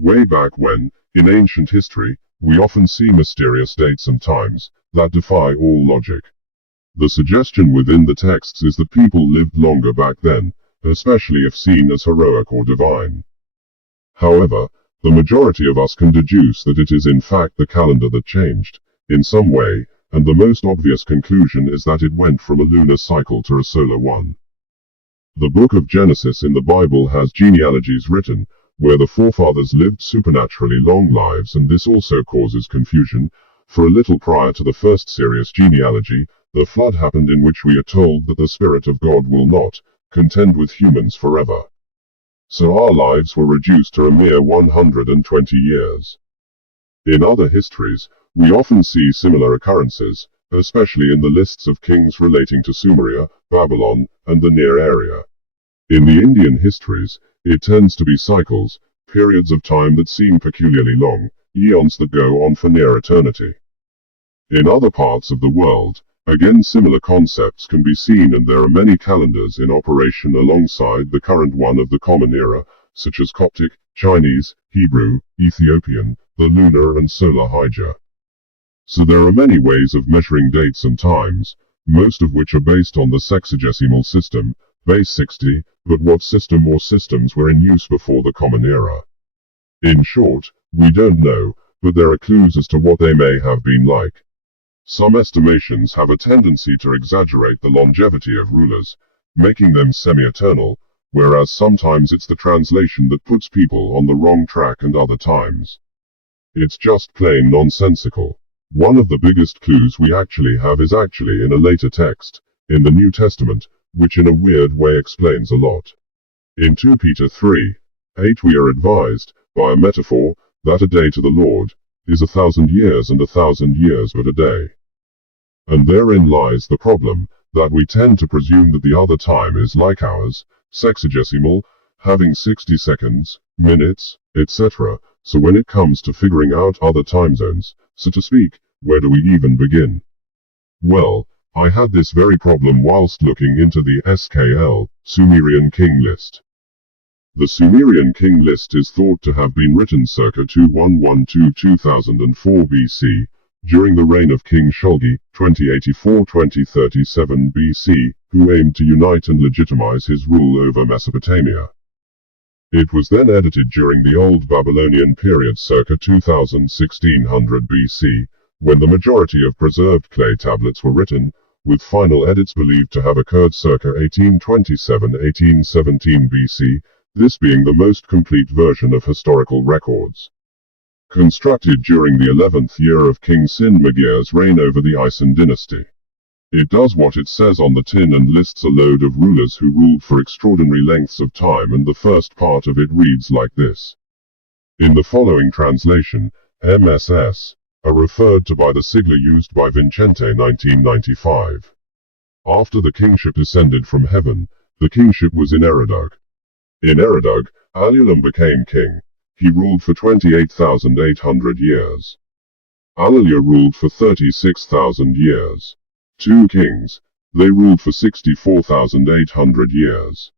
Way back when, in ancient history, we often see mysterious dates and times that defy all logic. The suggestion within the texts is that people lived longer back then, especially if seen as heroic or divine. However, the majority of us can deduce that it is in fact the calendar that changed, in some way, and the most obvious conclusion is that it went from a lunar cycle to a solar one. The book of Genesis in the Bible has genealogies written, where the forefathers lived supernaturally long lives, and this also causes confusion, for a little prior to the first serious genealogy, the flood happened in which we are told that the Spirit of God will not contend with humans forever. So our lives were reduced to a mere 120 years. In other histories, we often see similar occurrences, especially in the lists of kings relating to Sumeria, Babylon, and the near area. In the Indian histories, it tends to be cycles, periods of time that seem peculiarly long, eons that go on for near eternity. In other parts of the world, again similar concepts can be seen, and there are many calendars in operation alongside the current one of the Common Era, such as Coptic, Chinese, Hebrew, Ethiopian, the lunar and solar Hijra. So there are many ways of measuring dates and times, most of which are based on the sexagesimal system, base 60, but what system or systems were in use before the Common Era? In short, we don't know, but there are clues as to what they may have been like. Some estimations have a tendency to exaggerate the longevity of rulers, making them semi-eternal, whereas sometimes it's the translation that puts people on the wrong track, and other times it's just plain nonsensical. One of the biggest clues we actually have is actually in a later text, in the New Testament, which in a weird way explains a lot. In 2 Peter 3:8 we are advised, by a metaphor, that a day to the Lord is 1,000 years, and 1,000 years but a day. And therein lies the problem, that we tend to presume that the other time is like ours, sexagesimal, having 60 seconds, minutes, etc., so when it comes to figuring out other time zones, so to speak, where do we even begin? Well, I had this very problem whilst looking into the SKL, Sumerian King List. The Sumerian King List is thought to have been written circa 2112-2004 BC, during the reign of King Shulgi, 2084-2037 BC, who aimed to unite and legitimize his rule over Mesopotamia. It was then edited during the Old Babylonian period circa 2000-1600 BC, when the majority of preserved clay tablets were written, with final edits believed to have occurred circa 1827-1817 BC, this being the most complete version of historical records. Constructed during the 11th year of King Sin-Magir's reign over the Isin dynasty. It does what it says on the tin and lists a load of rulers who ruled for extraordinary lengths of time, and the first part of it reads like this. In the following translation, MSS, are referred to by the sigla used by Vincente 1995. After the kingship descended from heaven, the kingship was in Eridug. In Eridug, Alulam became king. He ruled for 28,800 years. Alalia ruled for 36,000 years. 2 kings, they ruled for 64,800 years.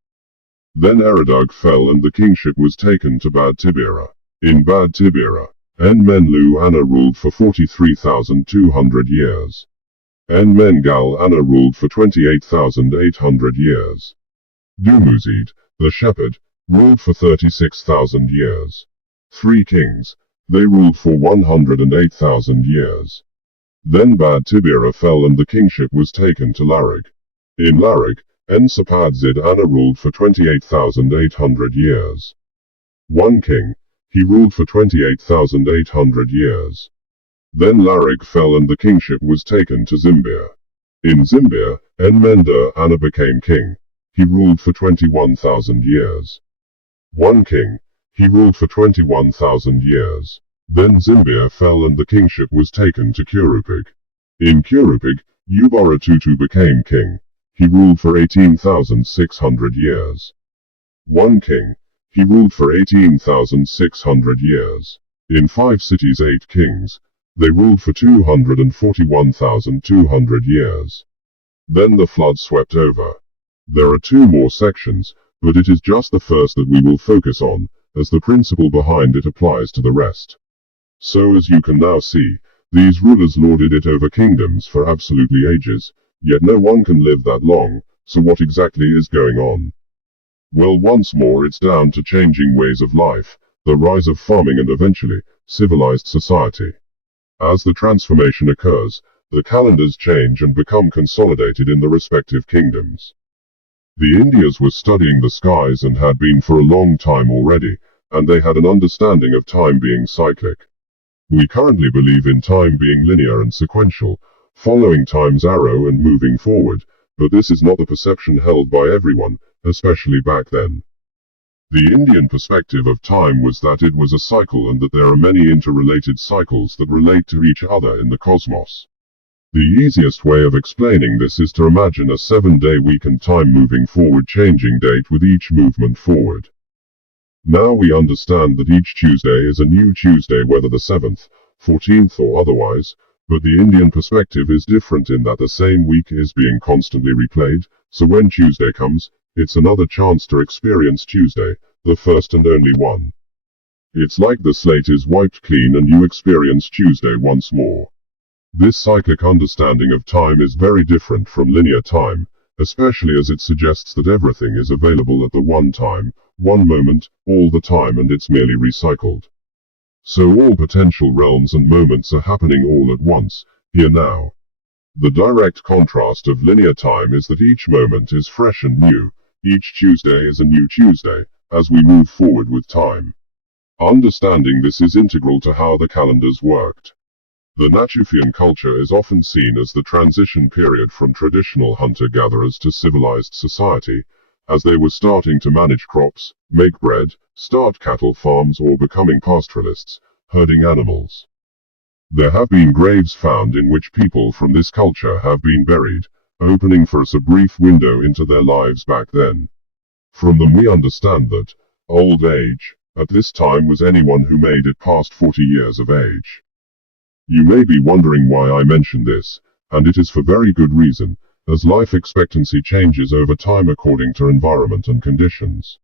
Then Eridug fell and the kingship was taken to Bad Tibera. In Bad Tibera, Enmenlu Anna ruled for 43,200 years. Enmengal Anna ruled for 28,800 years. Dumuzid, the shepherd, ruled for 36,000 years. 3 kings, they ruled for 108,000 years. Then Bad Tibera fell and the kingship was taken to Larig. In Larig, Ensapadzid Anna ruled for 28,800 years. 1 king, he ruled for 28,800 years. Then Larig fell and the kingship was taken to Zimbir. In Zimbir, Enmender Anna became king. He ruled for 21,000 years. 1 king, he ruled for 21,000 years. Then Zimbir fell and the kingship was taken to Curupig. In Curupig, Ubaratutu became king. He ruled for 18,600 years. One king. He ruled for 18,600 years. In 5 cities 8 kings. They ruled for 241,200 years. Then the flood swept over. There are 2 more sections, but it is just the first that we will focus on, as the principle behind it applies to the rest. So as you can now see, these rulers lorded it over kingdoms for absolutely ages, yet no one can live that long, so what exactly is going on? Well, once more it's down to changing ways of life, the rise of farming and eventually, civilized society. As the transformation occurs, the calendars change and become consolidated in the respective kingdoms. The Indians were studying the skies and had been for a long time already, and they had an understanding of time being cyclic. We currently believe in time being linear and sequential, following time's arrow and moving forward, but this is not the perception held by everyone, especially back then. The Indian perspective of time was that it was a cycle and that there are many interrelated cycles that relate to each other in the cosmos. The easiest way of explaining this is to imagine a 7-day week and time moving forward, changing date with each movement forward. Now we understand that each Tuesday is a new Tuesday, whether the 7th, 14th or otherwise, but the Indian perspective is different in that the same week is being constantly replayed, so when Tuesday comes, it's another chance to experience Tuesday, the first and only one. It's like the slate is wiped clean and you experience Tuesday once more. This cyclic understanding of time is very different from linear time, especially as it suggests that everything is available at the one time, one moment, all the time, and it's merely recycled. So all potential realms and moments are happening all at once, here now. The direct contrast of linear time is that each moment is fresh and new, each Tuesday is a new Tuesday, as we move forward with time. Understanding this is integral to how the calendars worked. The Natufian culture is often seen as the transition period from traditional hunter-gatherers to civilized society, as they were starting to manage crops, make bread, start cattle farms or becoming pastoralists, herding animals. There have been graves found in which people from this culture have been buried, opening for us a brief window into their lives back then. From them we understand that old age, at this time, was anyone who made it past 40 years of age. You may be wondering why I mention this, and it is for very good reason, as life expectancy changes over time according to environment and conditions.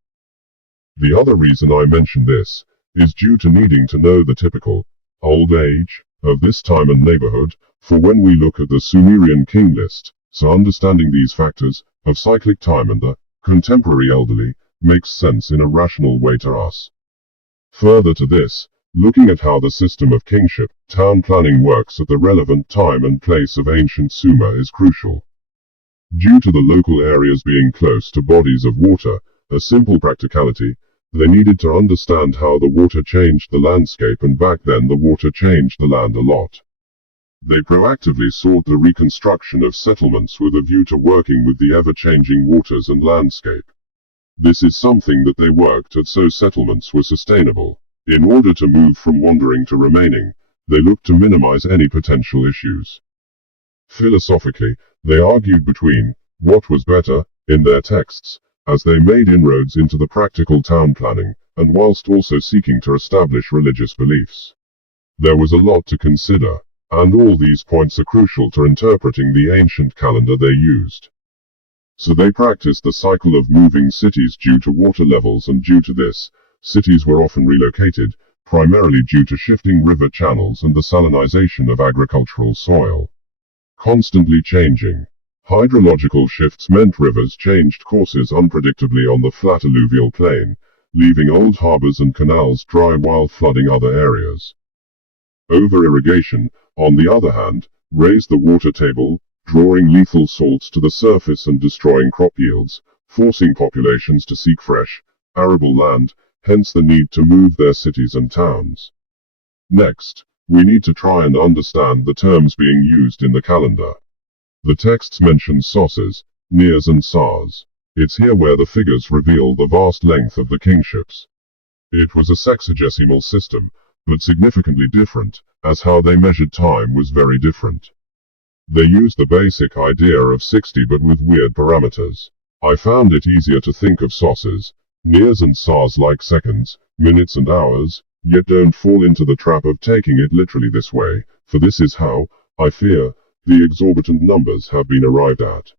The other reason I mention this is due to needing to know the typical old age of this time and neighborhood for when we look at the Sumerian King List, so understanding these factors of cyclic time and the contemporary elderly makes sense in a rational way to us. Further to this, looking at how the system of kingship, town planning works at the relevant time and place of ancient Sumer is crucial. Due to the local areas being close to bodies of water, a simple practicality, they needed to understand how the water changed the landscape, and back then the water changed the land a lot. They proactively sought the reconstruction of settlements with a view to working with the ever-changing waters and landscape. This is something that they worked at so settlements were sustainable. In order to move from wandering to remaining, they looked to minimize any potential issues. Philosophically, they argued between what was better in their texts, as they made inroads into the practical town planning, and whilst also seeking to establish religious beliefs. There was a lot to consider, and all these points are crucial to interpreting the ancient calendar they used. So they practiced the cycle of moving cities due to water levels, and due to this, cities were often relocated, primarily due to shifting river channels and the salinization of agricultural soil. Constantly changing hydrological shifts meant rivers changed courses unpredictably on the flat alluvial plain, leaving old harbors and canals dry while flooding other areas. Over-irrigation, on the other hand, raised the water table, drawing lethal salts to the surface and destroying crop yields, forcing populations to seek fresh, arable land, hence the need to move their cities and towns. Next, we need to try and understand the terms being used in the calendar. The texts mention sosses, nears and sars. It's here where the figures reveal the vast length of the kingships. It was a sexagesimal system, but significantly different, as how they measured time was very different. They used the basic idea of 60 but with weird parameters. I found it easier to think of sources, nears and sars like seconds, minutes and hours, yet don't fall into the trap of taking it literally this way, for this is how, I fear, the exorbitant numbers have been arrived at.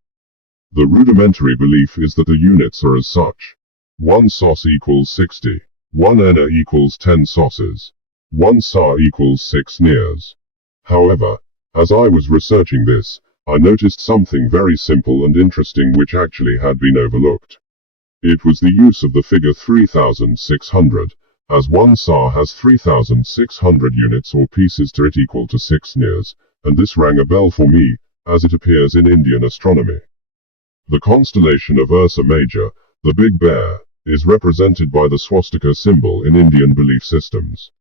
The rudimentary belief is that the units are as such. 1 sos equals 60. 1 ena equals 10 sosses. 1 sar equals 6 nears. However, as I was researching this, I noticed something very simple and interesting which actually had been overlooked. It was the use of the figure 3600, as 1 sar has 3600 units or pieces to it equal to 6 nears, and this rang a bell for me, as it appears in Indian astronomy. The constellation of Ursa Major, the Big Bear, is represented by the swastika symbol in Indian belief systems.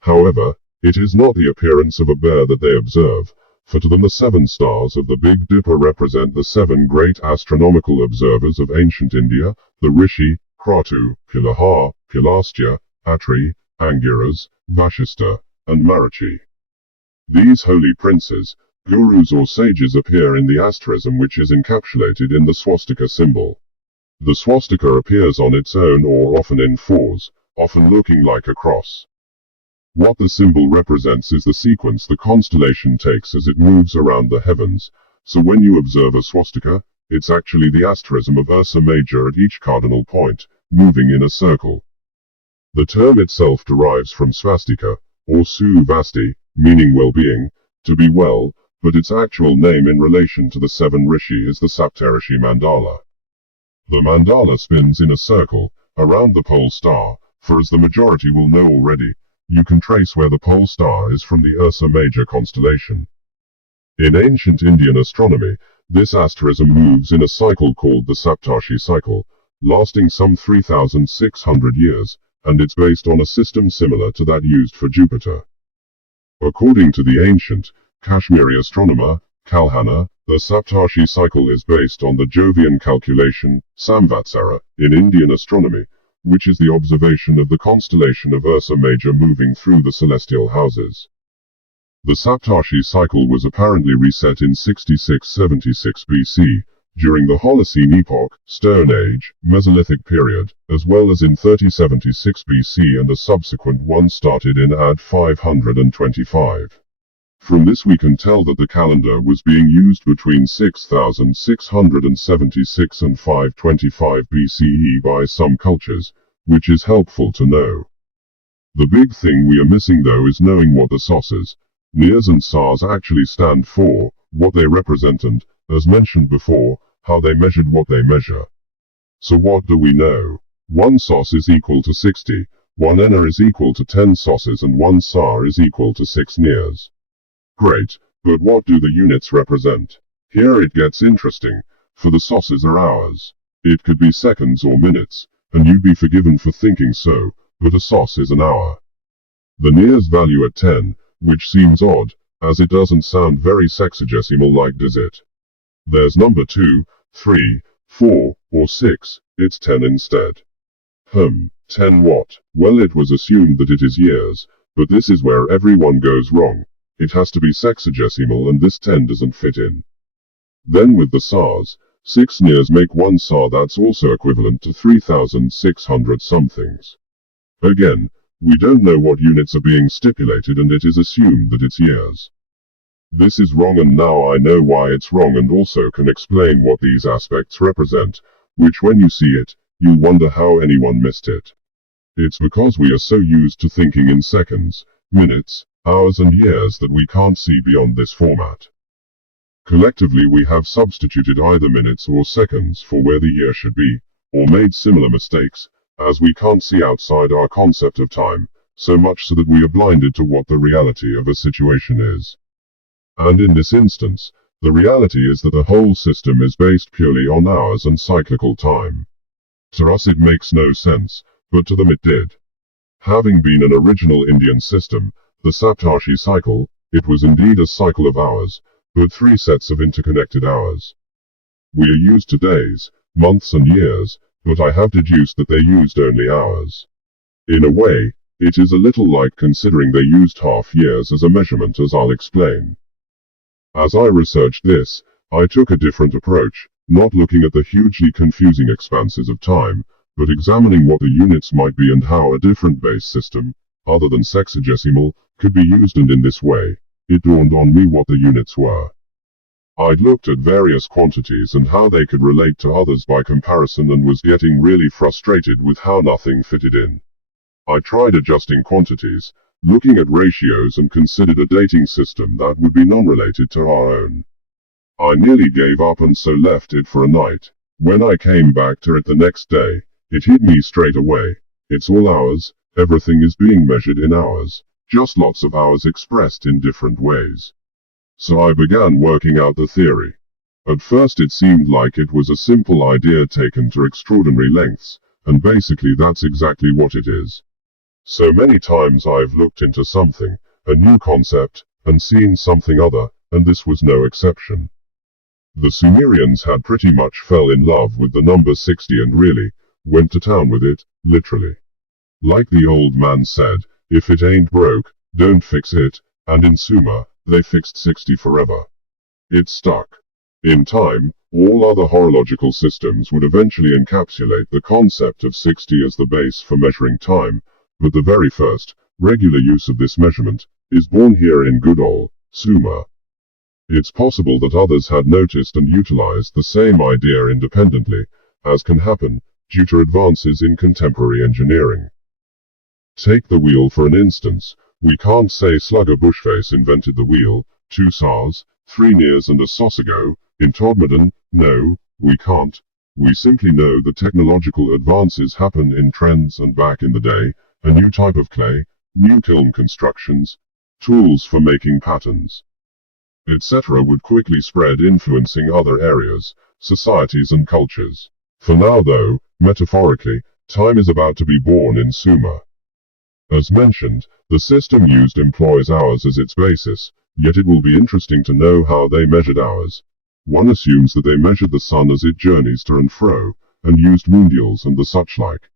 However, it is not the appearance of a bear that they observe, for to them the 7 stars of the Big Dipper represent the 7 great astronomical observers of ancient India, the Rishi, Kratu, Pilahar, Pilastya, Atri, Angiras, Vashista, and Marichi. These holy princes, gurus or sages appear in the asterism which is encapsulated in the swastika symbol. The swastika appears on its own or often in fours, often looking like a cross. What the symbol represents is the sequence the constellation takes as it moves around the heavens, so when you observe a swastika, it's actually the asterism of Ursa Major at each cardinal point, moving in a circle. The term itself derives from svastika, or suvasti, meaning well-being, to be well, but its actual name in relation to the 7 rishi is the Saptarishi mandala. The mandala spins in a circle, around the pole star, for as the majority will know already, you can trace where the pole star is from the Ursa Major constellation. In ancient Indian astronomy, this asterism moves in a cycle called the Saptarshi cycle, lasting some 3,600 years, and it's based on a system similar to that used for Jupiter. According to the ancient, Kashmiri astronomer, Kalhana, the Saptarshi cycle is based on the Jovian calculation, Samvatsara, in Indian astronomy, which is the observation of the constellation of Ursa Major moving through the celestial houses. The Saptarshi cycle was apparently reset in 6676 BC, during the Holocene epoch, Stone Age, Mesolithic period, as well as in 3076 BC, and a subsequent one started in AD 525. From this we can tell that the calendar was being used between 6676 and 525 BCE by some cultures, which is helpful to know. The big thing we are missing though is knowing what the sosses, nears and sars actually stand for, what they represent and, as mentioned before, how they measured what they measure. So what do we know? 1 sos is equal to 60, 1 ena is equal to 10 sosses and 1 sar is equal to 6 nears. Great, but what do the units represent? Here it gets interesting, for the sosses are hours. It could be seconds or minutes, and you'd be forgiven for thinking so, but a sos is an hour. The nears value at 10, which seems odd, as it doesn't sound very sexagesimal like, does it? There's number 2, 3, 4, or 6, it's 10 instead. 10 what? Well, it was assumed that it is years, but this is where everyone goes wrong. It has to be sexagesimal and this 10 doesn't fit in. Then with the sars, 6 nears make 1 sar, that's also equivalent to 3,600 somethings. Again, we don't know what units are being stipulated and it is assumed that it's years. This is wrong, and now I know why it's wrong and also can explain what these aspects represent, which when you see it, you'll wonder how anyone missed it. It's because we are so used to thinking in seconds, minutes, hours and years that we can't see beyond this format. Collectively we have substituted either minutes or seconds for where the year should be, or made similar mistakes, as we can't see outside our concept of time, so much so that we are blinded to what the reality of a situation is. And in this instance, the reality is that the whole system is based purely on hours and cyclical time. To us it makes no sense, but to them it did. Having been an original Indian system, the Saptarshi cycle, it was indeed a cycle of hours, but 3 sets of interconnected hours. We are used to days, months and years, but I have deduced that they used only hours. In a way, it is a little like considering they used half years as a measurement, as I'll explain. As I researched this, I took a different approach, not looking at the hugely confusing expanses of time, but examining what the units might be and how a different base system, other than sexagesimal, could be used, and in this way, it dawned on me what the units were. I'd looked at various quantities and how they could relate to others by comparison and was getting really frustrated with how nothing fitted in. I tried adjusting quantities, looking at ratios, and considered a dating system that would be non-related to our own. I nearly gave up and so left it for a night. When I came back to it the next day, it hit me straight away. It's all hours, everything is being measured in hours, just lots of hours expressed in different ways. So I began working out the theory. At first it seemed like it was a simple idea taken to extraordinary lengths, and basically that's exactly what it is. So many times I've looked into something, a new concept, and seen something other, and this was no exception. The Sumerians had pretty much fell in love with the number 60 and really went to town with it, literally. Like the old man said, if it ain't broke, don't fix it, and in Sumer, they fixed 60 forever. It stuck. In time, all other horological systems would eventually encapsulate the concept of 60 as the base for measuring time, but the very first, regular use of this measurement, is born here in good old Sumer. It's possible that others had noticed and utilized the same idea independently, as can happen, due to advances in contemporary engineering. Take the wheel for an instance. We can't say Slugger Bushface invented the wheel, 2 SARs, 3 Nears and a SOS ago, in Todmorden. No, we can't. We simply know that technological advances happen in trends, and back in the day, a new type of clay, new kiln constructions, tools for making patterns, etc. would quickly spread, influencing other areas, societies and cultures. For now though, metaphorically, time is about to be born in Sumer. As mentioned, the system used employs hours as its basis, yet it will be interesting to know how they measured hours. One assumes that they measured the sun as it journeys to and fro, and used moondials and the suchlike.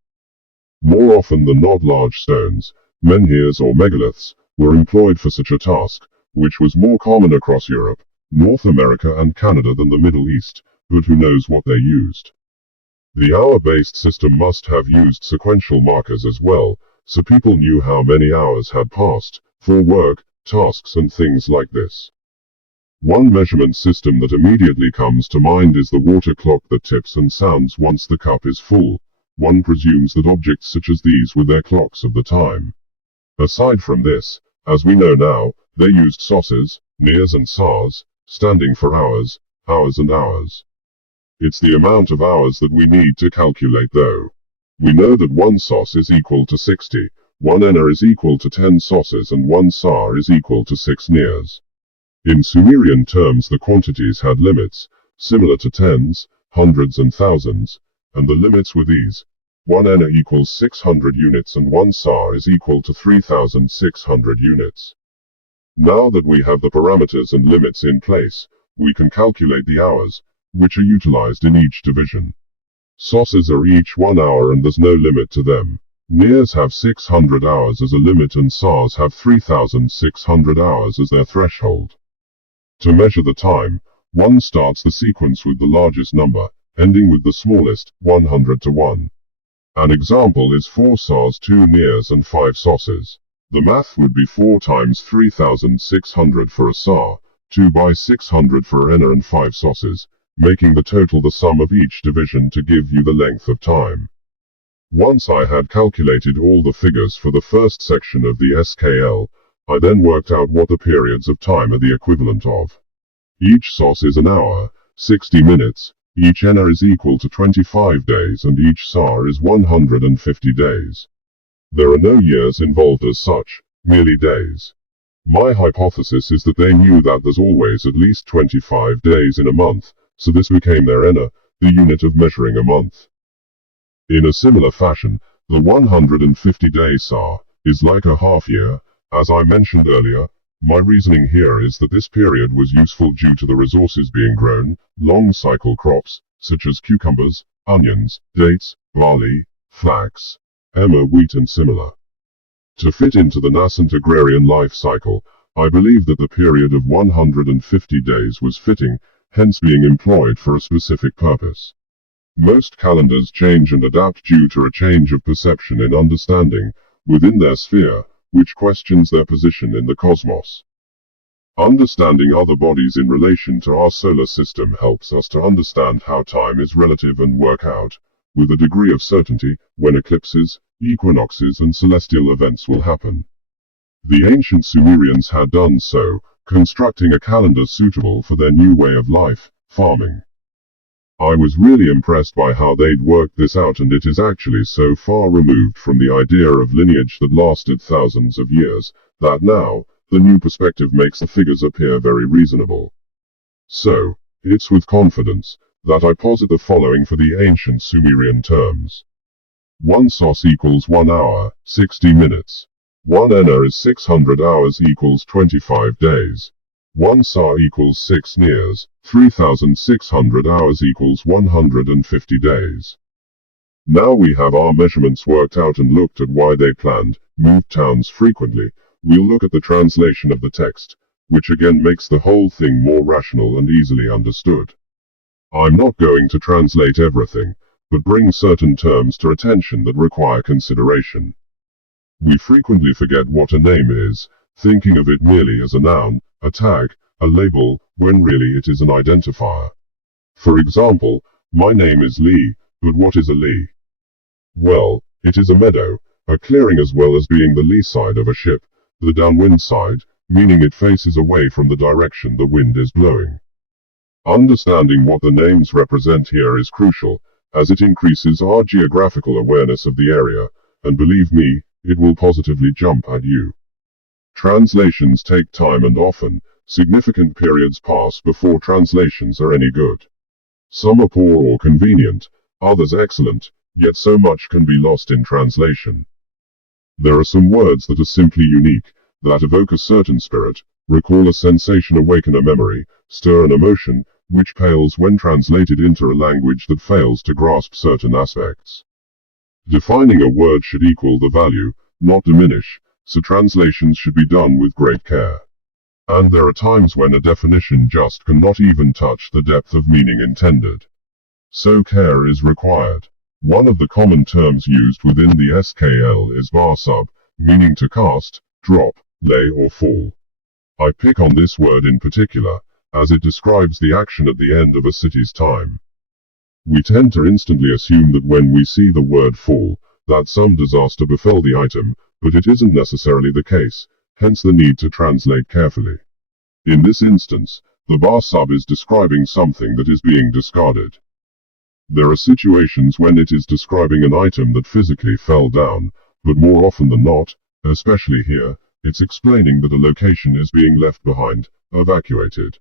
More often than not, large stones, menhirs or megaliths, were employed for such a task, which was more common across Europe, North America and Canada than the Middle East, but who knows what they used. The hour-based system must have used sequential markers as well, so people knew how many hours had passed, for work, tasks and things like this. One measurement system that immediately comes to mind is the water clock that tips and sounds once the cup is full. One presumes that objects such as these were their clocks of the time. Aside from this, as we know now, they used SOSes, Nears and SARs, standing for hours, hours and hours. It's the amount of hours that we need to calculate though. We know that 1 SOS is equal to 60, 1 ENA is equal to 10 SOSes and 1 SAR is equal to 6 Nears. In Sumerian terms the quantities had limits, similar to tens, hundreds and thousands, and the limits were these. 1 ENA equals 600 units and 1 SAR is equal to 3,600 units. Now that we have the parameters and limits in place, we can calculate the hours, which are utilized in each division. SOSes are each 1 hour and there's no limit to them. Nears have 600 hours as a limit and SARs have 3,600 hours as their threshold. To measure the time, one starts the sequence with the largest number, ending with the smallest, 100 to 1. An example is 4 SARs, 2 Nears and 5 SOSes. The math would be 4 times 3,600 for a SAR, 2 by 600 for ENA and 5 SOSes, making the total the sum of each division to give you the length of time. Once I had calculated all the figures for the first section of the SKL, I then worked out what the periods of time are the equivalent of. Each SOS is an hour, 60 minutes, each ENA is equal to 25 days and each SAR is 150 days. There are no years involved as such, merely days. My hypothesis is that they knew that there's always at least 25 days in a month, so this became their ENA, the unit of measuring a month. In a similar fashion, the 150-day SAR is like a half year. As I mentioned earlier, my reasoning here is that this period was useful due to the resources being grown, long cycle crops, such as cucumbers, onions, dates, barley, flax, emmer wheat and similar. To fit into the nascent agrarian life cycle, I believe that the period of 150 days was fitting, hence being employed for a specific purpose. Most calendars change and adapt due to a change of perception in understanding, within their sphere, which questions their position in the cosmos. Understanding other bodies in relation to our solar system helps us to understand how time is relative and work out, with a degree of certainty, when eclipses, equinoxes and celestial events will happen. The ancient Sumerians had done so, constructing a calendar suitable for their new way of life, farming. I was really impressed by how they'd worked this out, and it is actually so far removed from the idea of lineage that lasted thousands of years, that now, the new perspective makes the figures appear very reasonable. So, it's with confidence that I posit the following for the ancient Sumerian terms. 1 sos equals 1 hour, 60 minutes. 1 ena is 600 hours equals 25 days. 1 sa equals 6 nears, 3,600 hours equals 150 days. Now we have our measurements worked out and looked at why they planned, moved towns frequently, we'll look at the translation of the text, which again makes the whole thing more rational and easily understood. I'm not going to translate everything, but bring certain terms to attention that require consideration. We frequently forget what a name is, thinking of it merely as a noun, a tag, a label, when really it is an identifier. For example, my name is Lee, but what is a lee? Well, it is a meadow, a clearing, as well as being the lee side of a ship, the downwind side, meaning it faces away from the direction the wind is blowing. Understanding what the names represent here is crucial, as it increases our geographical awareness of the area, and believe me, it will positively jump at you. Translations take time, and often, significant periods pass before translations are any good. Some are poor or convenient, others excellent, yet so much can be lost in translation. There are some words that are simply unique, that evoke a certain spirit, recall a sensation, awaken a memory, stir an emotion, which pales when translated into a language that fails to grasp certain aspects. Defining a word should equal the value, not diminish, so translations should be done with great care. And there are times when a definition just cannot even touch the depth of meaning intended. So care is required. One of the common terms used within the SKL is bar sub, meaning to cast, drop, lay or fall. I pick on this word in particular, as it describes the action at the end of a city's time. We tend to instantly assume that when we see the word fall, that some disaster befell the item, but it isn't necessarily the case, hence the need to translate carefully. In this instance, the bar sub is describing something that is being discarded. There are situations when it is describing an item that physically fell down, but more often than not, especially here, it's explaining that a location is being left behind, evacuated.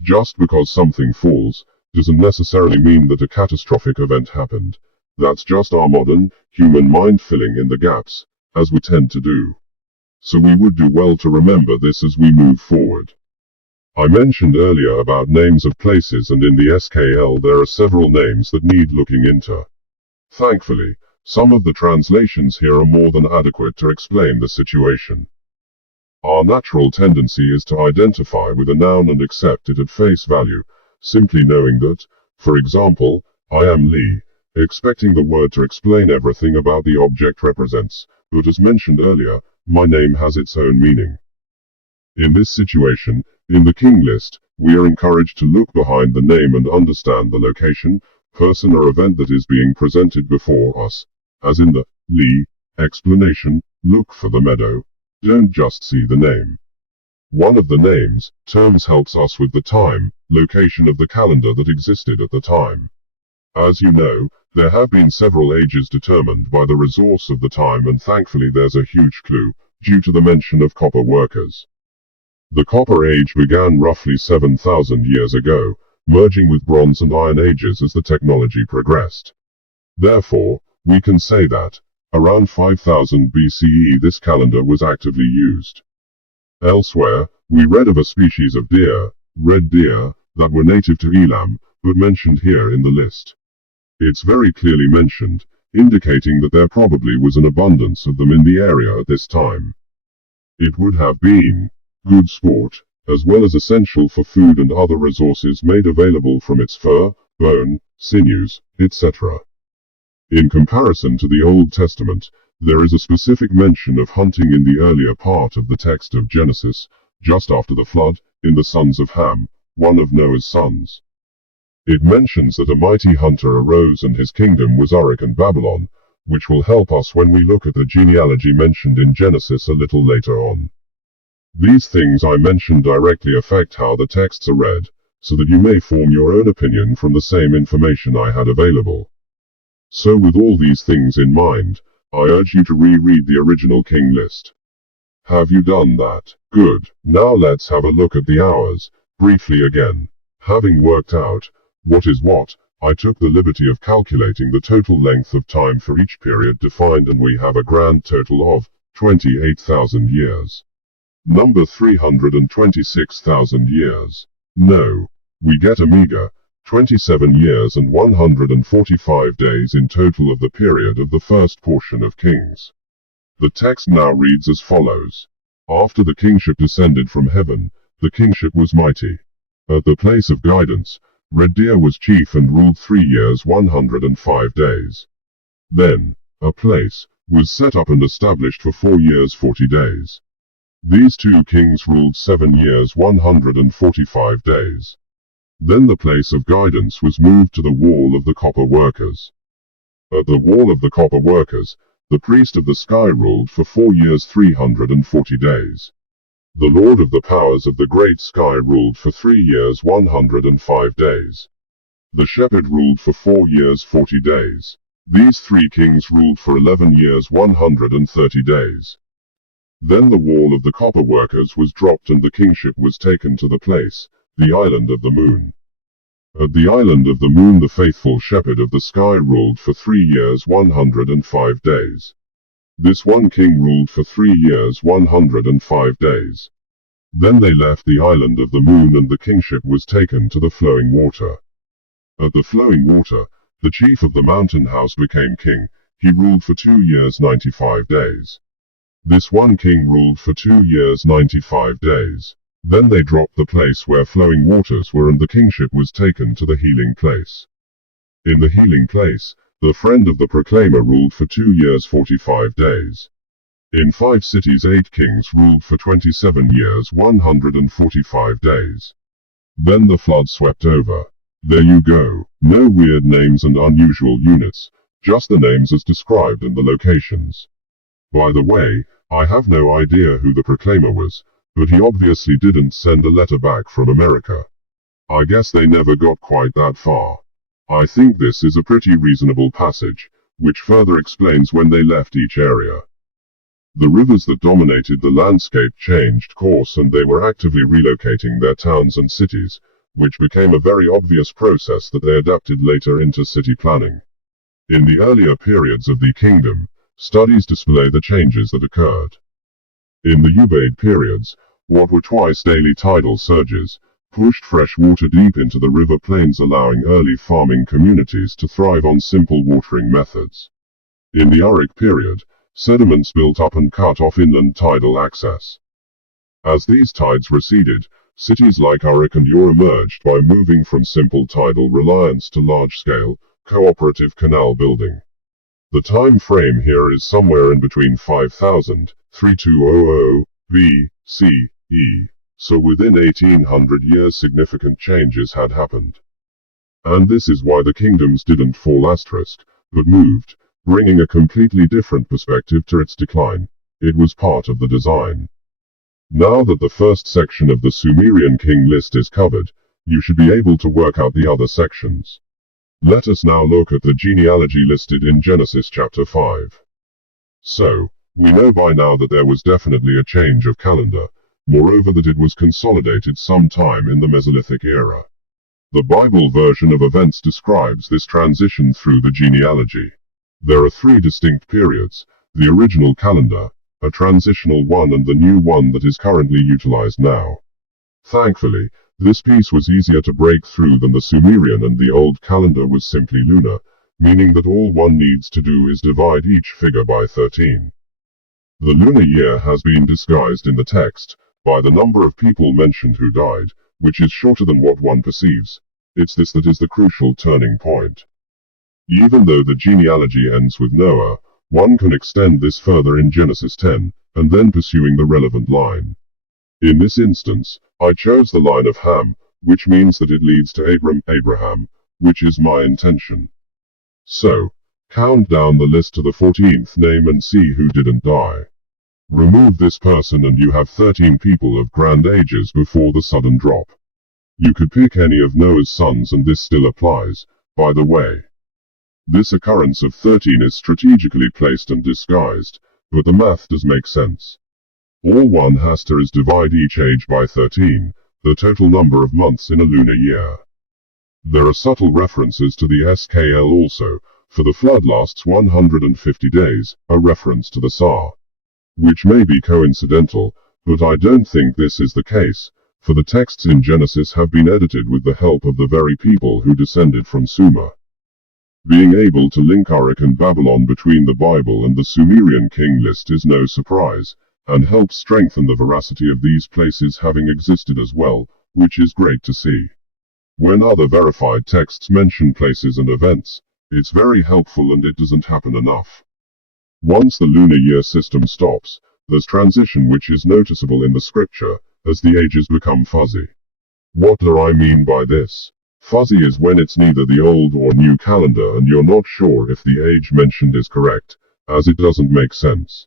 Just because something falls, doesn't necessarily mean that a catastrophic event happened. That's just our modern, human mind filling in the gaps, as we tend to do. So we would do well to remember this as we move forward. I mentioned earlier about names of places, and in the SKL there are several names that need looking into. Thankfully, some of the translations here are more than adequate to explain the situation. Our natural tendency is to identify with a noun and accept it at face value, simply knowing that, for example, I am Lee, expecting the word to explain everything about the object represents, but as mentioned earlier, my name has its own meaning. In this situation, in the King List, we are encouraged to look behind the name and understand the location, person or event that is being presented before us, as in the Lee explanation, look for the meadow, don't just see the name. One of the names, terms helps us with the time, location of the calendar that existed at the time. As you know, there have been several ages determined by the resource of the time, and thankfully there's a huge clue, due to the mention of copper workers. The Copper Age began roughly 7,000 years ago, merging with Bronze and Iron Ages as the technology progressed. Therefore, we can say that, around 5000 BCE this calendar was actively used. Elsewhere, we read of a species of deer, red deer, that were native to Elam, but mentioned here in the list. It's very clearly mentioned, indicating that there probably was an abundance of them in the area at this time. It would have been good sport, as well as essential for food and other resources made available from its fur, bone, sinews, etc. In comparison to the Old Testament, there is a specific mention of hunting in the earlier part of the text of Genesis, just after the flood, in the sons of Ham, one of Noah's sons. It mentions that a mighty hunter arose and his kingdom was Uruk and Babylon, which will help us when we look at the genealogy mentioned in Genesis a little later on. These things I mentioned directly affect how the texts are read, so that you may form your own opinion from the same information I had available. So with all these things in mind, I urge you to reread the original King List. Have you done that? Good. Now let's have a look at the hours, briefly again. Having worked out what is what, I took the liberty of calculating the total length of time for each period defined, and we have a grand total of 28,000 years. Number 326,000 years. No. We get a meager 27 years and 145 days in total of the period of the first portion of Kings. The text now reads as follows. After the kingship descended from heaven, the kingship was mighty. At the place of guidance, Red Deer was chief and ruled 3 years 105 days. Then, a place was set up and established for 4 years 40 days. These 2 kings ruled 7 years 145 days. Then the place of guidance was moved to the wall of the copper workers. At the wall of the copper workers, the priest of the sky ruled for 4 years 340 days. The Lord of the powers of the great sky ruled for 3 years 105 days. The shepherd ruled for 4 years 40 days. These 3 kings ruled for 11 years 130 days. Then the wall of the copper workers was dropped and the kingship was taken to the place, the island of the moon. At the island of the moon the faithful shepherd of the sky ruled for 3 years 105 days. This one king ruled for 3 years 105 days. Then they left the island of the moon and the kingship was taken to the flowing water. At the flowing water, the chief of the mountain house became king. He ruled for 2 years 95 days. This one king ruled for 2 years 95 days. Then they dropped the place where flowing waters were and the kingship was taken to the healing place. In the healing place, the friend of the proclaimer ruled for 2 years 45 days. In 5 cities 8 kings ruled for 27 years 145 days. Then the flood swept over. There you go. No weird names and unusual units, just the names as described and the locations. By the way, I have no idea who the proclaimer was, but he obviously didn't send a letter back from America. I guess they never got quite that far. I think this is a pretty reasonable passage, which further explains when they left each area. The rivers that dominated the landscape changed course and they were actively relocating their towns and cities, which became a very obvious process that they adapted later into city planning. In the earlier periods of the kingdom, studies display the changes that occurred. In the Ubaid periods, what were twice daily tidal surges, pushed fresh water deep into the river plains, allowing early farming communities to thrive on simple watering methods. In the Uruk period, sediments built up and cut off inland tidal access. As these tides receded, cities like Uruk and Ur emerged by moving from simple tidal reliance to large-scale, cooperative canal building. The time frame here is somewhere in between 5000, 3200 B.C.E., so within 1800 years significant changes had happened. And this is why the kingdoms didn't fall asterisk, but moved, bringing a completely different perspective to its decline. It was part of the design. Now that the first section of the Sumerian King List is covered, you should be able to work out the other sections. Let us now look at the genealogy listed in Genesis chapter 5. So, we know by now that there was definitely a change of calendar, moreover that it was consolidated sometime in the Mesolithic era. The Bible version of events describes this transition through the genealogy. There are 3 distinct periods, the original calendar, a transitional one and the new one that is currently utilized now. Thankfully, this piece was easier to break through than the Sumerian, and the old calendar was simply lunar, meaning that all one needs to do is divide each figure by 13. The lunar year has been disguised in the text by the number of people mentioned who died, which is shorter than what one perceives. It's this that is the crucial turning point. Even though the genealogy ends with Noah, one can extend this further in Genesis 10, and then pursuing the relevant line. In this instance, I chose the line of Ham, which means that it leads to Abraham, which is my intention. So, count down the list to the 14th name and see who didn't die. Remove this person and you have 13 people of grand ages before the sudden drop. You could pick any of Noah's sons and this still applies, by the way. This occurrence of 13 is strategically placed and disguised, but the math does make sense. All one has to is divide each age by 13, the total number of months in a lunar year. There are subtle references to the SKL also, for the flood lasts 150 days, a reference to the SAR. Which may be coincidental, but I don't think this is the case, for the texts in Genesis have been edited with the help of the very people who descended from Sumer. Being able to link Uruk and Babylon between the Bible and the Sumerian King List is no surprise, and helps strengthen the veracity of these places having existed as well, which is great to see. When other verified texts mention places and events, it's very helpful and it doesn't happen enough. Once the lunar year system stops, there's transition which is noticeable in the scripture, as the ages become fuzzy. What do I mean by this? Fuzzy is when it's neither the old or new calendar and you're not sure if the age mentioned is correct, as it doesn't make sense.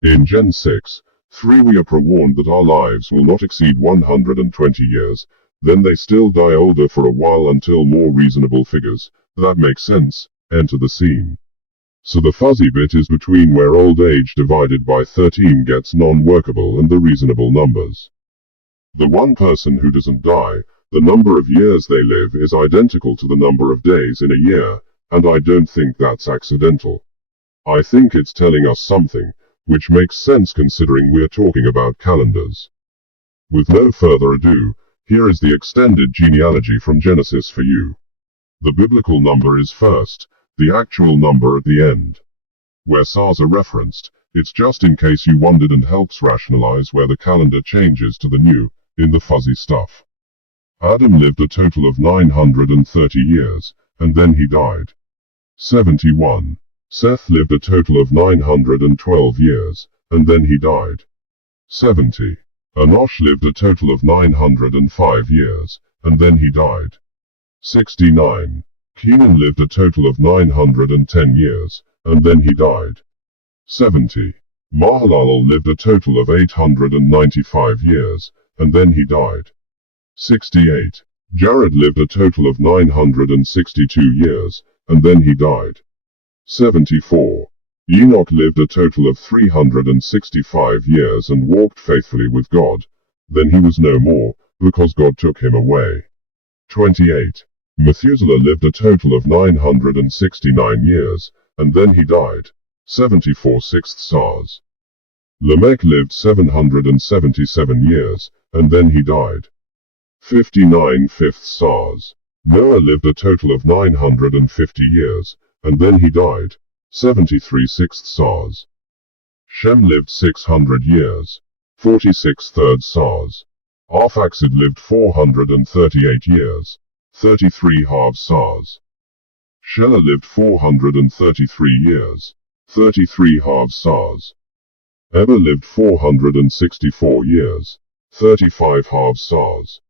In Gen 6:3 we are forewarned that our lives will not exceed 120 years, then they still die older for a while until more reasonable figures, that makes sense, enter the scene. So the fuzzy bit is between where old age divided by 13 gets non-workable and the reasonable numbers. The one person who doesn't die, the number of years they live is identical to the number of days in a year, and I don't think that's accidental. I think it's telling us something, which makes sense considering we're talking about calendars. With no further ado, here is the extended genealogy from Genesis for you. The biblical number is first, the actual number at the end. Where SARs are referenced, it's just in case you wondered and helps rationalize where the calendar changes to the new, in the fuzzy stuff. Adam lived a total of 930 years, and then he died. 71. Seth lived a total of 912 years, and then he died. 70. Enosh lived a total of 905 years, and then he died. 69. Kenan lived a total of 910 years, and then he died. 70. Mahalalel lived a total of 895 years, and then he died. 68. Jared lived a total of 962 years, and then he died. 74. Enoch lived a total of 365 years and walked faithfully with God. Then he was no more, because God took him away. 28. Methuselah lived a total of 969 years, and then he died. 74 sixth SARS. Lamech lived 777 years, and then he died. 59 fifth SARS. Noah lived a total of 950 years, and then he died. 73 sixth SARS. Shem lived 600 years. 46 third SARS. Arphaxad lived 438 years. 33 halves SARS. Shelah lived 433 years. 33 halves SARS. Eber lived 464 years. 35 halves SARS.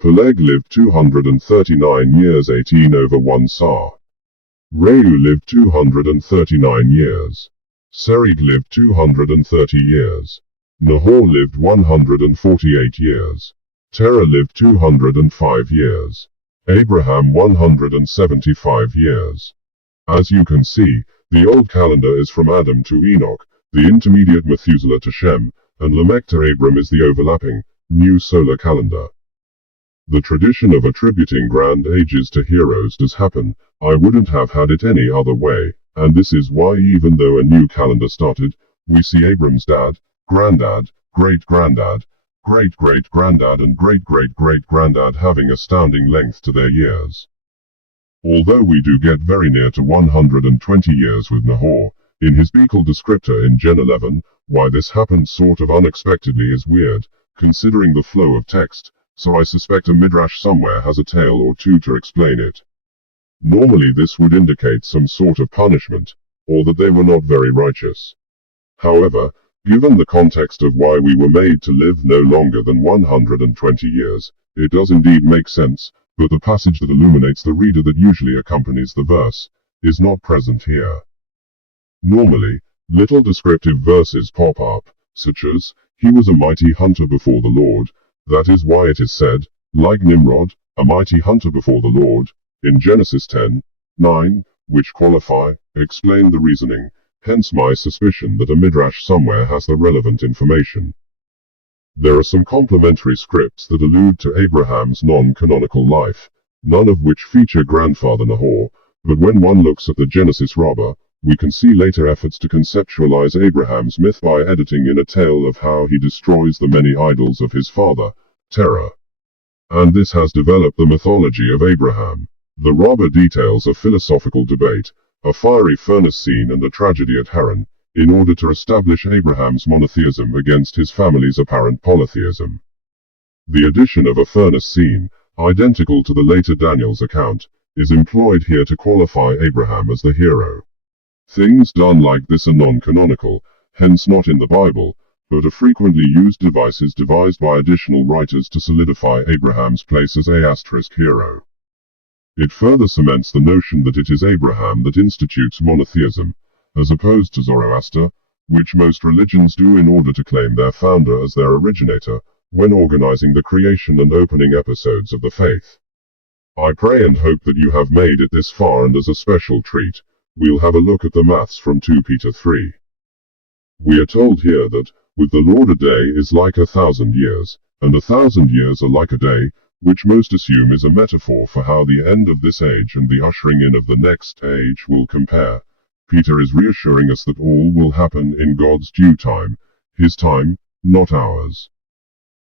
Peleg lived 239 years 18/1 SAR. Reu lived 239 years. Serug lived 230 years. Nahor lived 148 years. Terah lived 205 years. Abraham 175 years. As you can see, the old calendar is from Adam to Enoch, the intermediate Methuselah to Shem, and Lamech to Abram is the overlapping, new solar calendar. The tradition of attributing grand ages to heroes does happen, I wouldn't have had it any other way, and this is why even though a new calendar started, we see Abram's dad, granddad, great-granddad, great-great-granddad and great-great-great-granddad having astounding length to their years. Although we do get very near to 120 years with Nahor, in his Bekel descriptor in Gen 11, Why this happened sort of unexpectedly is weird, considering the flow of text, so I suspect a midrash somewhere has a tale or two to explain it. Normally this would indicate some sort of punishment, or that they were not very righteous. However, given the context of why we were made to live no longer than 120 years, it does indeed make sense, but the passage that illuminates the reader that usually accompanies the verse is not present here. Normally, little descriptive verses pop up, such as, "He was a mighty hunter before the Lord," that is why it is said, like Nimrod, a mighty hunter before the Lord, in Genesis 10:9, which explain the reasoning, hence my suspicion that a midrash somewhere has the relevant information. There are some complementary scripts that allude to Abraham's non-canonical life, none of which feature grandfather Nahor, but when one looks at the Genesis rubber, we can see later efforts to conceptualize Abraham's myth by editing in a tale of how he destroys the many idols of his father, Terah. And this has developed the mythology of Abraham. The rubber details a philosophical debate, a fiery furnace scene and a tragedy at Haran, in order to establish Abraham's monotheism against his family's apparent polytheism. The addition of a furnace scene, identical to the later Daniel's account, is employed here to qualify Abraham as the hero. Things done like this are non-canonical, hence not in the Bible, but are frequently used devices devised by additional writers to solidify Abraham's place as a hero. It further cements the notion that it is Abraham that institutes monotheism, as opposed to Zoroaster, which most religions do in order to claim their founder as their originator, when organizing the creation and opening episodes of the faith. I pray and hope that you have made it this far, and as a special treat, we'll have a look at the maths from 2 Peter 3. We are told here that, with the Lord a day is like 1,000 years, and 1,000 years are like a day, which most assume is a metaphor for how the end of this age and the ushering in of the next age will compare. Peter is reassuring us that all will happen in God's due time, his time, not ours.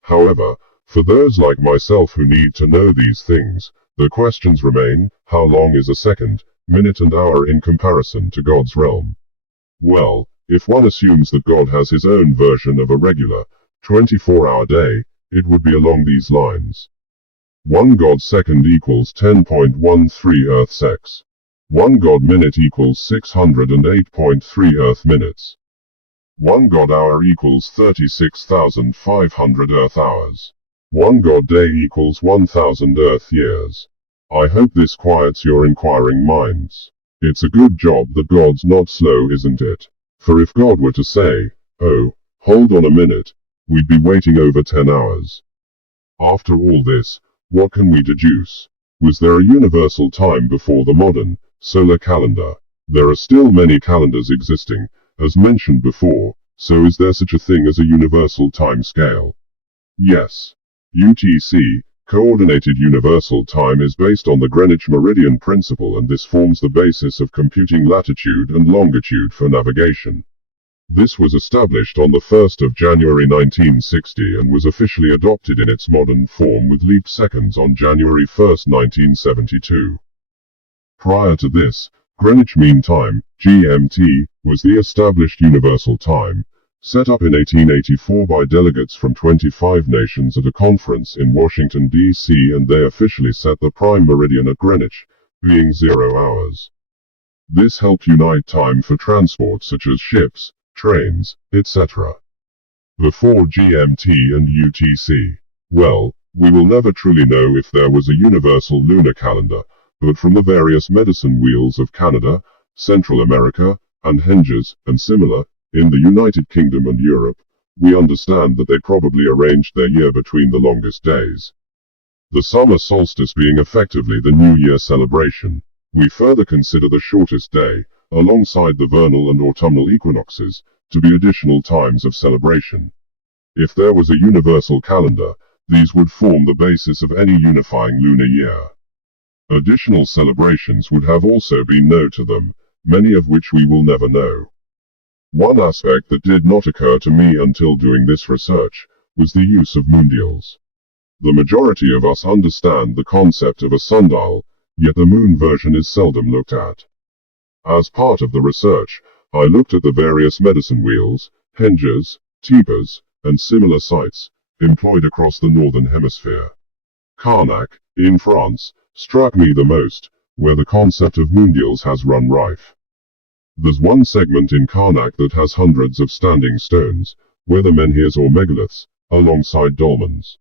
However, for those like myself who need to know these things, the questions remain: how long is a second, minute and hour in comparison to God's realm? Well, if one assumes that God has his own version of a regular, 24-hour day, it would be along these lines. 1 God second equals 10.13 Earth secs. 1 God minute equals 608.3 Earth minutes. 1 God hour equals 36,500 Earth hours. 1 God day equals 1,000 Earth years. I hope this quiets your inquiring minds. It's a good job that God's not slow, isn't it? For if God were to say, "Oh, hold on a minute," we'd be waiting over 10 hours. After all this, what can we deduce? Was there a universal time before the modern, solar calendar? There are still many calendars existing, as mentioned before, so is there such a thing as a universal time scale? Yes. UTC, Coordinated Universal Time, is based on the Greenwich Meridian Principle, and this forms the basis of computing latitude and longitude for navigation. This was established on the 1st of January 1960 and was officially adopted in its modern form with leap seconds on January 1, 1972. Prior to this, Greenwich Mean Time, GMT, was the established universal time, set up in 1884 by delegates from 25 nations at a conference in Washington, D.C., and they officially set the prime meridian at Greenwich, being 0 hours. This helped unite time for transport such as ships, trains, etc. Before GMT and UTC, well, we will never truly know if there was a universal lunar calendar, but from the various medicine wheels of Canada, Central America, and henges, and similar, in the United Kingdom and Europe, we understand that they probably arranged their year between the longest days. The summer solstice being effectively the New Year celebration, we further consider the shortest day, alongside the vernal and autumnal equinoxes, to be additional times of celebration. If there was a universal calendar, these would form the basis of any unifying lunar year. Additional celebrations would have also been known to them, many of which we will never know. One aspect that did not occur to me until doing this research was the use of moondials. The majority of us understand the concept of a sundial, yet the moon version is seldom looked at. As part of the research, I looked at the various medicine wheels, henges, teepas, and similar sites, employed across the northern hemisphere. Carnac, in France, struck me the most, where the concept of moondials has run rife. There's one segment in Carnac that has hundreds of standing stones, whether menhirs or megaliths, alongside dolmens.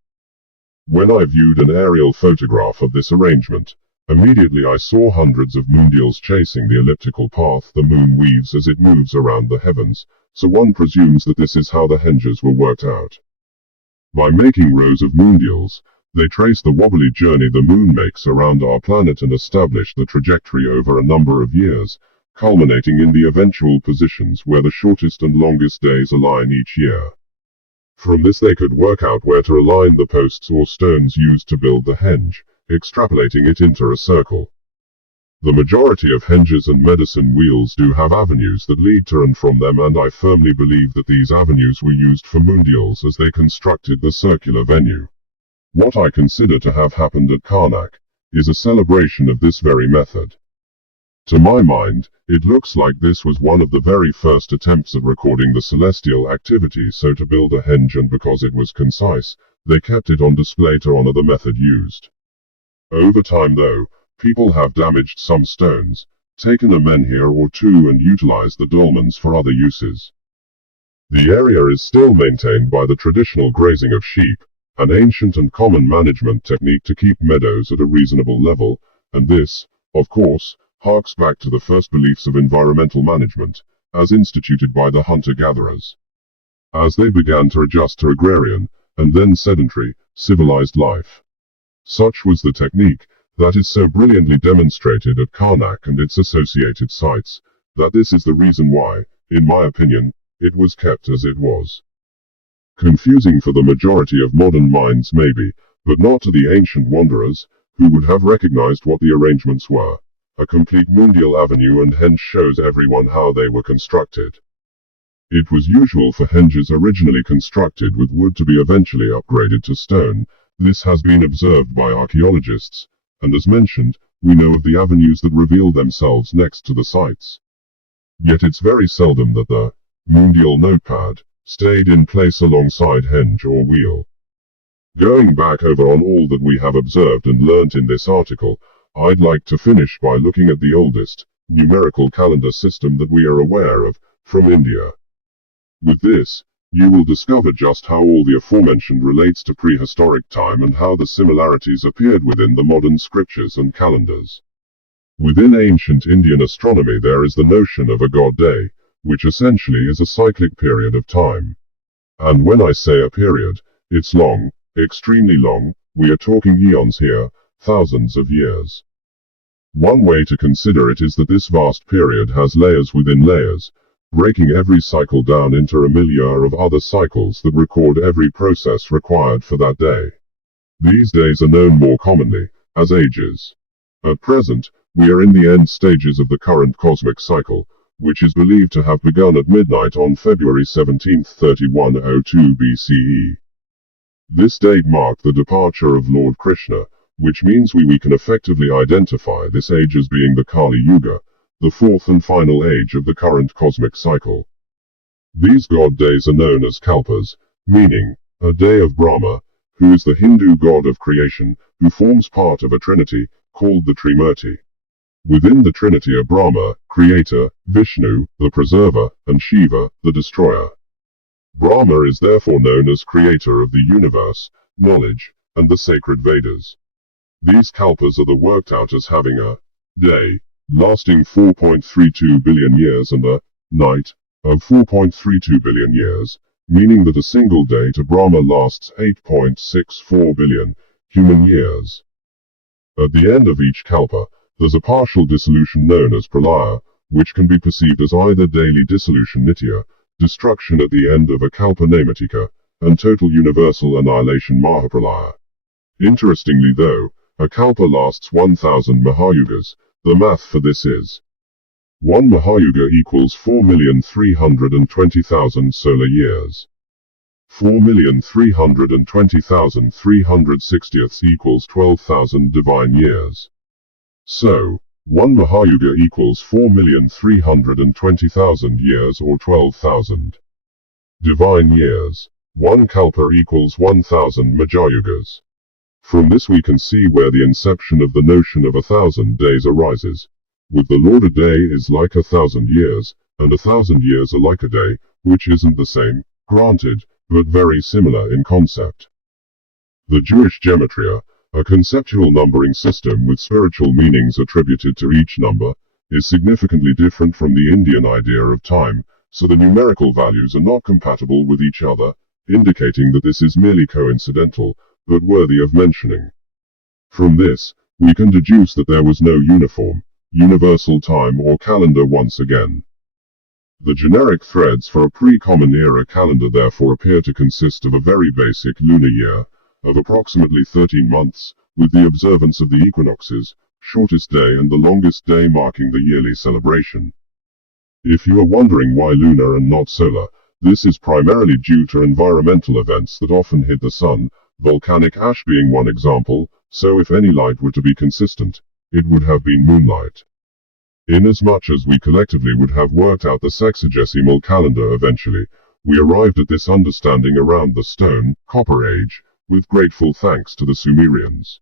When I viewed an aerial photograph of this arrangement, immediately I saw hundreds of moondials chasing the elliptical path the moon weaves as it moves around the heavens, so one presumes that this is how the henges were worked out. By making rows of moondials, they trace the wobbly journey the moon makes around our planet and establish the trajectory over a number of years, culminating in the eventual positions where the shortest and longest days align each year. From this they could work out where to align the posts or stones used to build the henge, extrapolating it into a circle. The majority of henges and medicine wheels do have avenues that lead to and from them, and I firmly believe that these avenues were used for moondials as they constructed the circular venue. What I consider to have happened at Carnac is a celebration of this very method. To my mind, it looks like this was one of the very first attempts at recording the celestial activity, so to build a henge, and because it was concise, they kept it on display to honor the method used. Over time though, people have damaged some stones, taken a menhir or two and utilized the dolmens for other uses. The area is still maintained by the traditional grazing of sheep, an ancient and common management technique to keep meadows at a reasonable level, and this, of course, harks back to the first beliefs of environmental management, as instituted by the hunter-gatherers. As they began to adjust to agrarian, and then sedentary, civilized life. Such was the technique that is so brilliantly demonstrated at Carnac and its associated sites, that this is the reason why, in my opinion, it was kept as it was. Confusing for the majority of modern minds maybe, but not to the ancient wanderers, who would have recognized what the arrangements were. A complete moondial avenue and henge shows everyone how they were constructed. It was usual for henges originally constructed with wood to be eventually upgraded to stone. This has been observed by archaeologists, and as mentioned, we know of the avenues that reveal themselves next to the sites. Yet it's very seldom that the moondial notepad stayed in place alongside henge or wheel. Going back over on all that we have observed and learnt in this article, I'd like to finish by looking at the oldest numerical calendar system that we are aware of, from India. With this, you will discover just how all the aforementioned relates to prehistoric time and how the similarities appeared within the modern scriptures and calendars. Within ancient Indian astronomy there is the notion of a god day, which essentially is a cyclic period of time. And when I say a period, it's long, extremely long, we are talking eons here, thousands of years. One way to consider it is that this vast period has layers within layers, breaking every cycle down into a milieu of other cycles that record every process required for that day. These days are known more commonly as ages. At present, we are in the end stages of the current cosmic cycle, which is believed to have begun at midnight on February 17, 3102 BCE. This date marked the departure of Lord Krishna, which means we can effectively identify this age as being the Kali Yuga, the fourth and final age of the current cosmic cycle. These god days are known as kalpas, meaning a day of Brahma, who is the Hindu god of creation, who forms part of a trinity, called the Trimurti. Within the trinity are Brahma, creator, Vishnu, the preserver, and Shiva, the destroyer. Brahma is therefore known as creator of the universe, knowledge, and the sacred Vedas. These kalpas are worked out as having a day, lasting 4.32 billion years and a night, of 4.32 billion years, meaning that a single day to Brahma lasts 8.64 billion human years. At the end of each kalpa, there's a partial dissolution known as pralaya, which can be perceived as either daily dissolution nitya, destruction at the end of a kalpa naimatika, and total universal annihilation mahapralaya. Interestingly though, a kalpa lasts 1000 mahayugas. The math for this is 1 mahayuga equals 4,320,000 solar years. 4,320,360 equals 12,000 divine years. So, 1 mahayuga equals 4,320,000 years or 12,000. Divine years. 1 kalpa equals 1000 Majayugas. From this we can see where the inception of the notion of 1,000 days arises. With the Lord, a day is like 1,000 years, and 1,000 years are like a day, which isn't the same, granted, but very similar in concept. The Jewish gematria, a conceptual numbering system with spiritual meanings attributed to each number, is significantly different from the Indian idea of time, so the numerical values are not compatible with each other, indicating that this is merely coincidental, but worthy of mentioning. From this, we can deduce that there was no uniform, universal time or calendar once again. The generic threads for a pre-Common Era calendar therefore appear to consist of a very basic lunar year, of approximately 13 months, with the observance of the equinoxes, shortest day and the longest day marking the yearly celebration. If you are wondering why lunar and not solar, this is primarily due to environmental events that often hit the sun, volcanic ash being one example, so if any light were to be consistent, it would have been moonlight. Inasmuch as we collectively would have worked out the sexagesimal calendar eventually, we arrived at this understanding around the Stone, Copper Age, with grateful thanks to the Sumerians.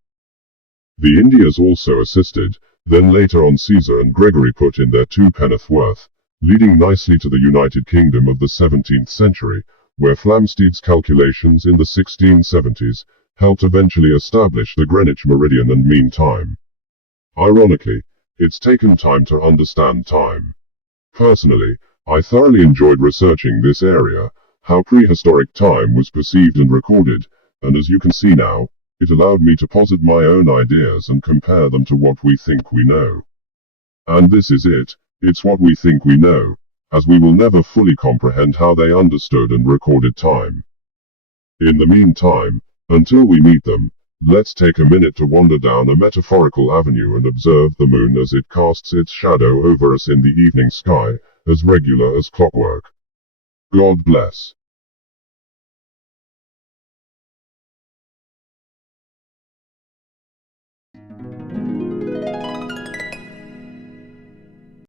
The Indians also assisted, then later on Caesar and Gregory put in their 2 penneth worth, leading nicely to the United Kingdom of the 17th century, where Flamsteed's calculations in the 1670s helped eventually establish the Greenwich meridian and mean time. Ironically, it's taken time to understand time. Personally, I thoroughly enjoyed researching this area, how prehistoric time was perceived and recorded, and as you can see now, it allowed me to posit my own ideas and compare them to what we think we know. And this is it, it's what we think we know, as we will never fully comprehend how they understood and recorded time. In the meantime, until we meet them, let's take a minute to wander down a metaphorical avenue and observe the moon as it casts its shadow over us in the evening sky, as regular as clockwork. God bless.